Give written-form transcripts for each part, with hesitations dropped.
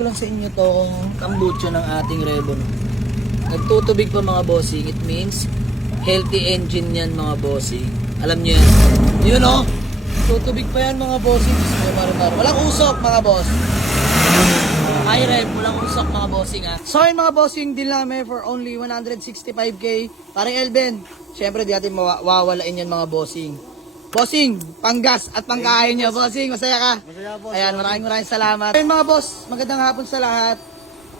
ko lang sa inyo tong tambucho ng ating Revo. Nagtutubig pa mga bossing. It means healthy engine yan mga bossing. Alam nyo yan. Yun o. Tutubig pa yan mga bossing. Walang usok mga boss. High rev, walang usok mga bossing ha. So yun mga bossing, deal namin for only 165k. Parang Elben. Siyempre di natin mawawalain yan mga bossing. Bossing, panggas at pangkain nyo. Bossing, masaya ka? Masaya boss. Ayan, maraming salamat. Ayun mga boss, magandang hapon sa lahat.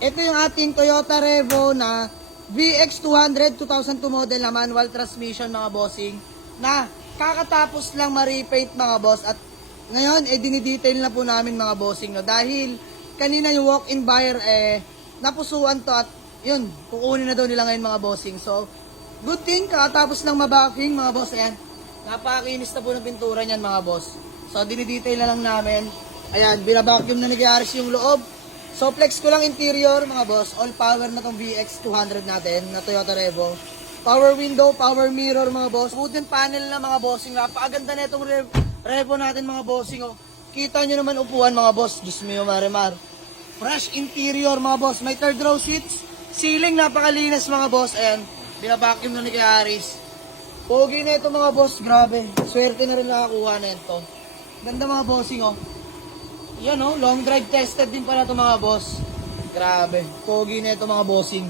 Ito yung ating Toyota Revo na VX200 2002 model na manual transmission mga bossing. Na kakatapos lang ma-repaint mga boss. At ngayon, dinidetail na po namin mga bossing. No? Dahil kanina yung walk-in buyer, napusuan to at yun, kukunin na daw nila ngayon mga bossing. So, good thing, kakatapos lang mabacking mga boss. Ayan. Napakakinis na po ng pintura niyan mga boss. So dinidetail na lang namin. Ayan, binabacuum na nagyaris yung loob. So flex ko lang interior mga boss. All power na tong VX200 natin na Toyota Revo. Power window, power mirror mga boss. Wooden panel na mga bossing. Napakaganda na itong Revo natin mga bossing. Oh. Kita nyo naman upuan mga boss. Diyos mio marimar. Fresh interior mga boss. May third row seats. Ceiling napakalinis mga boss. Ayan, binabacuum na nagyaris. Pogi na ito mga boss, grabe. Swerte na rin nakakuha na ito. Ganda mga bossing oh. Yan oh, long drive tested din pala ito mga boss. Grabe, pogi na ito mga bossing.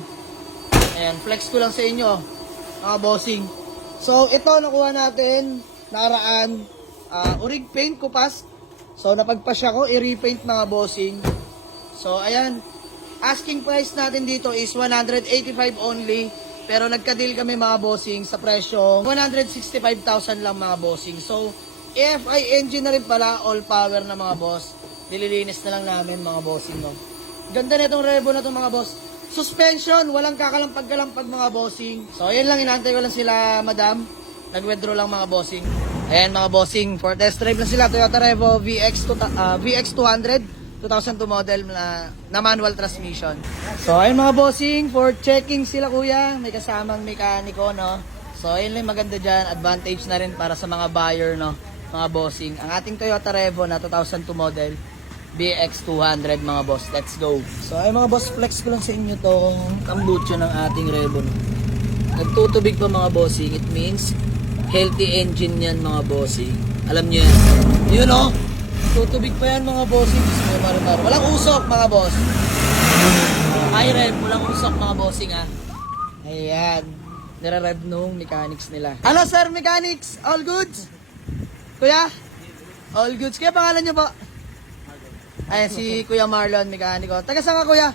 Ayan, flex ko lang sa inyo oh, mga bossing. So ito nakuha natin, nakaraan, urig paint kupas. So napagpasya ko, i-repaint mga bossing. So ayan, asking price natin dito is 185 only. Pero nagka-deal kami mga bossing sa presyo 165,000 lang mga bossing. So, AFI engine na rin pala, all power na mga boss. Nililinis na lang namin mga bossing. No? Ganda na itong Revo na itong mga boss. Suspension, walang kakalampag-kalampag mga bossing. So, ayan lang, inantay ko lang sila madam. Nag-withdraw lang mga bossing. Ayan mga bossing, for test drive na sila. Toyota Revo VX200 2002 model na manual transmission. So ayun mga bossing, for checking sila kuya, may kasamang mekaniko no. So ayun lang maganda dyan, advantage na rin para sa mga buyer no, mga bossing. Ang ating Toyota Revo na 2002 model BX200 mga boss, let's go. So ayun mga boss, flex ko lang sa inyo tong tambucho ng ating Revo no. Nagtutubig pa mga bossing, it means healthy engine yan mga bossing. Alam nyo yan. Yun no. Tutubig pa yan mga bossing. Walang usok mga boss. High rev, walang usok mga bossing ha. Ayan. Nire-rev nung mechanics nila. Ano sir mechanics? All goods? Kuya? All goods. Kaya pangalan nyo po? Ayan si Kuya Marlon, mekaniko. Taga saan ka kuya?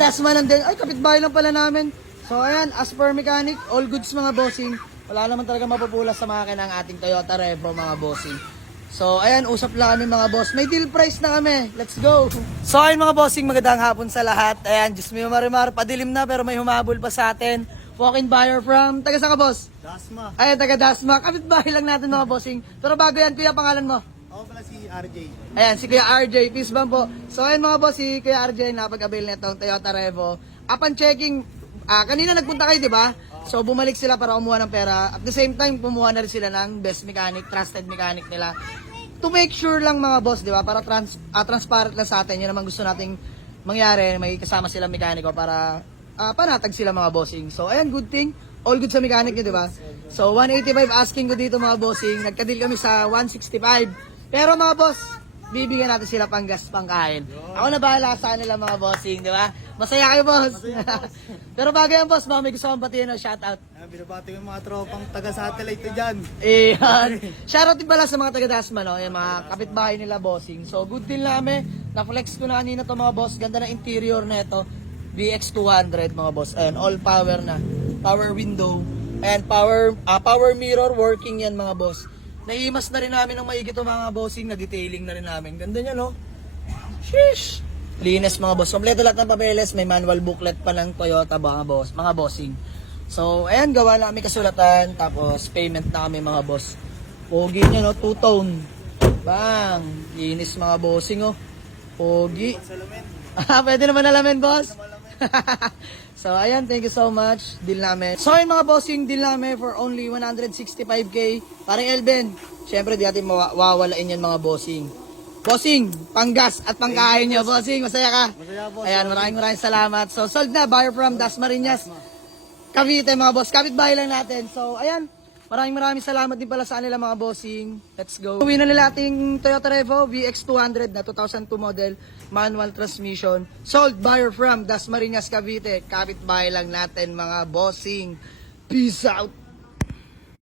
Dasma lang din. Ay, kapitbahay lang pala namin. So ayan, as per mechanic, all goods mga bossing. Wala naman talaga mapupulas sa makina ng ating Toyota Revo mga bossing. So, ayan, usap lang kami mga boss. May deal price na kami. Let's go! So, ayun mga bossing, magandang hapon sa lahat. Ayan, Diyos mio marimar, padilim na pero may humabol pa sa atin. Walk-in buyer from, taga saan ka boss? Dasma. Ayan, taga Dasma. Kapitbahay lang natin mga bossing. Pero bago yan, kuya, pangalan mo? Ako pala si RJ. Ayan, si Kuya RJ, peace bomb po. So, ayun mga boss, si Kuya RJ, napag-avail na itong Toyota Revo. Upon checking, kanina nagpunta kayo, di ba? So, bumalik sila para kumuha ng pera. At the same time, kumuha na rin sila ng best mechanic, trusted mechanic nila. To make sure lang mga boss, di ba? Para transparent lang sa atin. Yun naman gusto nating mangyari. May kasama silang mekaniko para panatag sila mga bossing. So, ayan, good thing. All good sa mechanic nyo, di ba? So, 185 asking ko dito mga bossing. Nagka-deal kami sa 165. Pero mga boss, bibigyan natin sila panggas, pangkain. Ako na bahala sa kanila mga bossing, di ba? Masaya kayo, boss. Pero bago yan, boss, may gusto kong batiin o shoutout. Binabati ko yung mga tropang taga-satellite ko dyan. Ayan. Shoutout din pala sa mga taga-Dasma, no? Yung mga kapitbahay nila, bossing. So, good din lang kami. Na-flex ko na kanina to mga boss. Ganda na interior na ito. VX200 mga boss. Ayan, all power na. Power window. And power mirror working yan mga boss. Naimas na rin namin ng maigi to mga bossing. Na-detailing na rin namin. Ganda niya, no? Sheesh! Linis mga boss. Kompleto lahat ng papeles. May manual booklet pa ng Toyota mga boss, mga bossing. So, ayan, gawa na kami kasulatan. Tapos, payment na kami mga boss. Pogi niya, no? Two-tone. Bang! Linis mga bossing, oh. Pogi. Pwede naman alamin, boss. So, ayan, thank you so much. Deal namin. So, ayun mga bossing, deal namin for only 165k. Parang Elben. Siyempre, di natin mawawalain yan mga bossing. Bossing, panggas at pangkain nyo. Bossing, masaya ka? Masaya, boss. Ayan, maraming salamat. So, sold na. Buyer from Dasmariñas, Cavite, mga boss. Kapit-bahay lang natin. So, ayan. Maraming salamat din pala sa kanila, mga bossing. Let's go. Uwi na nila ating Toyota Revo VX200 na 2002 model, manual transmission. Sold, buyer from Dasmariñas, Cavite. Kapit-bahay lang natin, mga bossing. Peace out.